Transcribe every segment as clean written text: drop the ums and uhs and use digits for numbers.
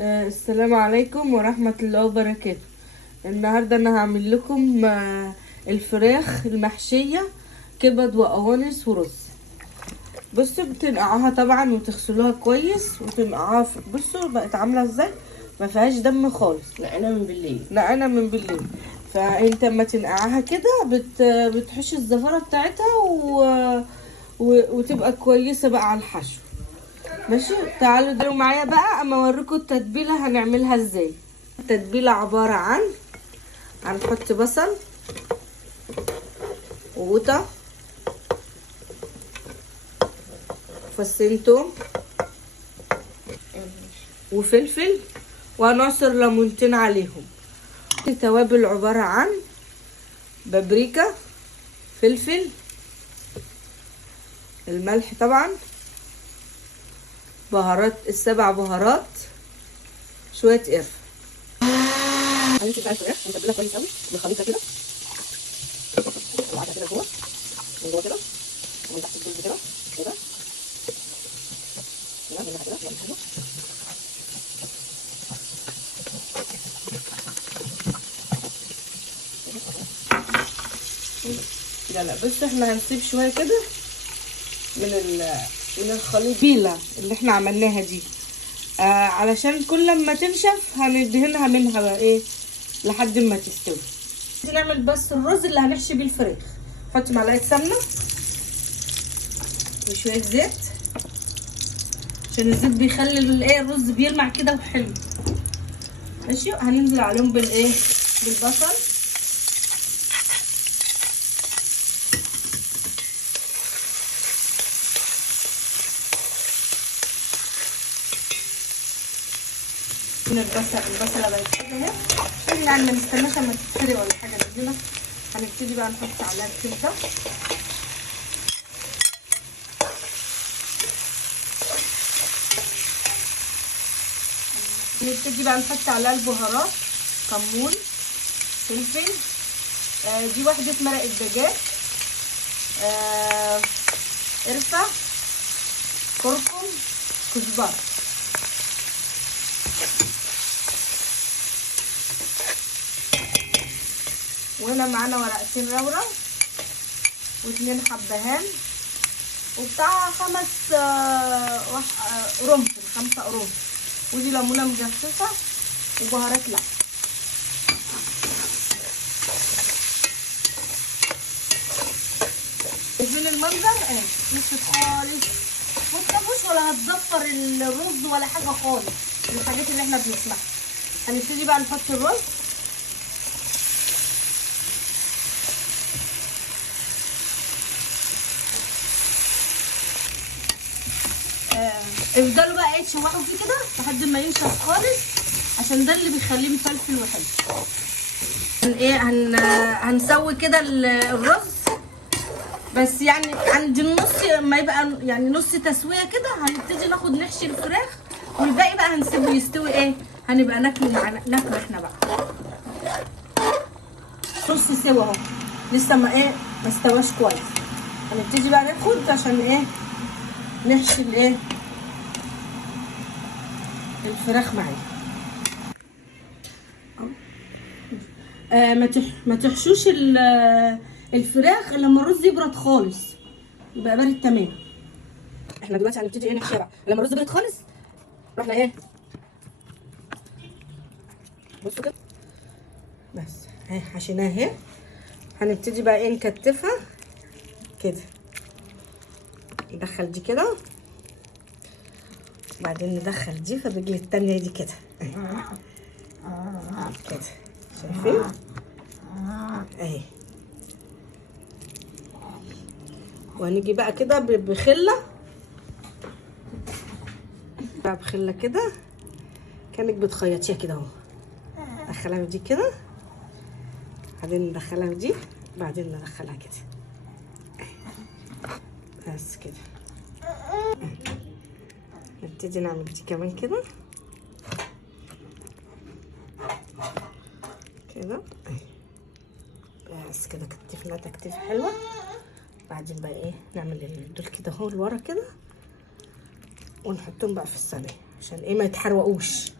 السلام عليكم ورحمة الله وبركاته. النهاردة انا هعمل لكم الفراخ المحشية كبد وقوانص ورز. بصوا بتنقعوها طبعا وتغسلوها كويس وتنقعوها بصوا بقت عاملة ازاي، ما فيهاش دم خالص. نقعنا من بالليل. فانت اما تنقعها كده بتحش الزفرة بتاعتها وتبقى كويسة بقى على الحشو. ماشي، تعالوا دلوقتي معايا بقى اما اوريكم التتبيله هنعملها ازاي. التتبيله عباره عن هنحط بصل وقوطه وفصين توم وفلفل وهنعصر ليمونتين عليهم. التوابل عباره عن بابريكا، فلفل، الملح طبعا، بهارات السبع بهارات، شويه قرفه. هنمسك بقى الفراخ ونتبلها كويس قوي بالخليطه كده، نوعدها كده جوه من جوه كده، ومن تحت الجلد كده كده نعملها كده حلو. لا بس احنا هنسيب شويه كده من الخليط اللي احنا عملناها دي، علشان كل ما تنشف هندهنها منها بقى ايه لحد ما تستوي. نعمل بس الرز اللي هنحشي بيه الفراخ. نحط معلقه سمنه وشويه زيت عشان الزيت بيخلي الايه الرز بيلمع كده وحلو. ماشي، هننزل عليهم بالايه بالبصل من البصله بقت كده اهي، يعني ما نستناش اما تتحرق ولا حاجه. نزلنا هنبتدي بقى نحط عليها الكبده، نبتدي بقى نحط عليها البهارات، كمون، فلفل، دي واحده مرق الدجاج، قرفه، كركم، كزبره. وهنا معانا ورقتين لورا واتنين حبهان وبتاع 5 قرنفل، 5 قرنفل، ودي ليمونه مجففه وبهارات لحم. شايفين المنظر اهي نشفت خالص، ما تخافوش ولا هتزفر الرز ولا حاجه خالص. الحاجات اللي احنا بنسمعها. هنبتدي بقى نحط الرز. افضلوا بقى ايه تشوحوا فيه كده لحد ما ينشف خالص، عشان ده اللي بيخليه مفلفل وحلو. هنسوي كده الرز بس، يعني عند النص ما يبقى يعني نص تسويه كده هنبتدي نحشي الفراخ، والباقي بقى هنسيبه يستوي ايه، هنبقى ناكله احنا بقى. نص سوا اهو، لسه ما استواش كويس. هنبتدي بقى ناخد عشان نحشي الفراخ معايا. ما تحشوش الفراخ الا لما الرز يبرد خالص، يبقى بارد تمام. احنا دلوقتي هنبتدي نحشي بقى لما الرز برد خالص. رحنا بصوا كده بس حشيناها اهي. هنبتدي بقى نكتفها كده، ندخل دي كده وبعدين ندخل دي في الرجل التانية دي كده كده، شايفين اهي. وهنيجي بقى كده بخله بقى، بخله كده كانك بتخيطيها كده اهو. ندخلها في دي كده، بعدين ندخلها في دي، بعدين ندخلها كده بس كده. نبتدي نعمل دي كمان كده كده بس كده. كتفنا تكتيف حلوه. بعدين بقى نعمل دول كده اهو لورا كده ونحطهم بقى في الصينيه عشان ما يتحرقوش.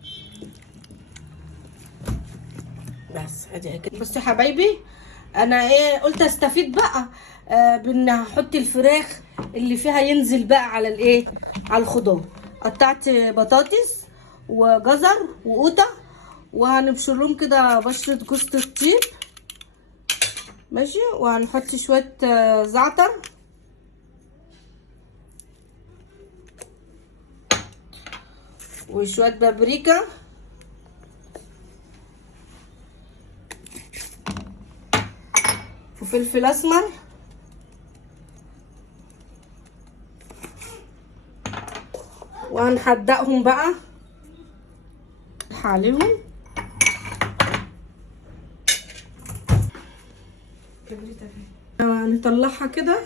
بس ادي كده. بصوا يا حبايبي، انا قلت استفيد بقى بان هحط الفراخ اللي فيها ينزل بقى على على الخضار. قطعت بطاطس وجزر وقوطه، وهنبشر لهم كده بشره جوز الطيب ماشي، وهنحط شويه زعتر وشويه بابريكا وفلفل اسمر وهنحدقهم بقى عليهم. هنطلعها كده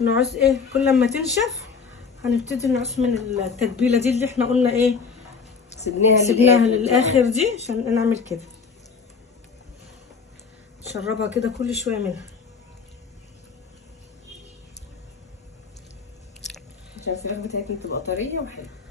نعوز كل ما تنشف هنبتدي نعوز من التتبيله دي اللي احنا قلنا سيبناها للاخر دي عشان نعمل كده. نشربها كده كل شويه منها عشان الفراخ بتاعتنا تبقى طريه وحلوه.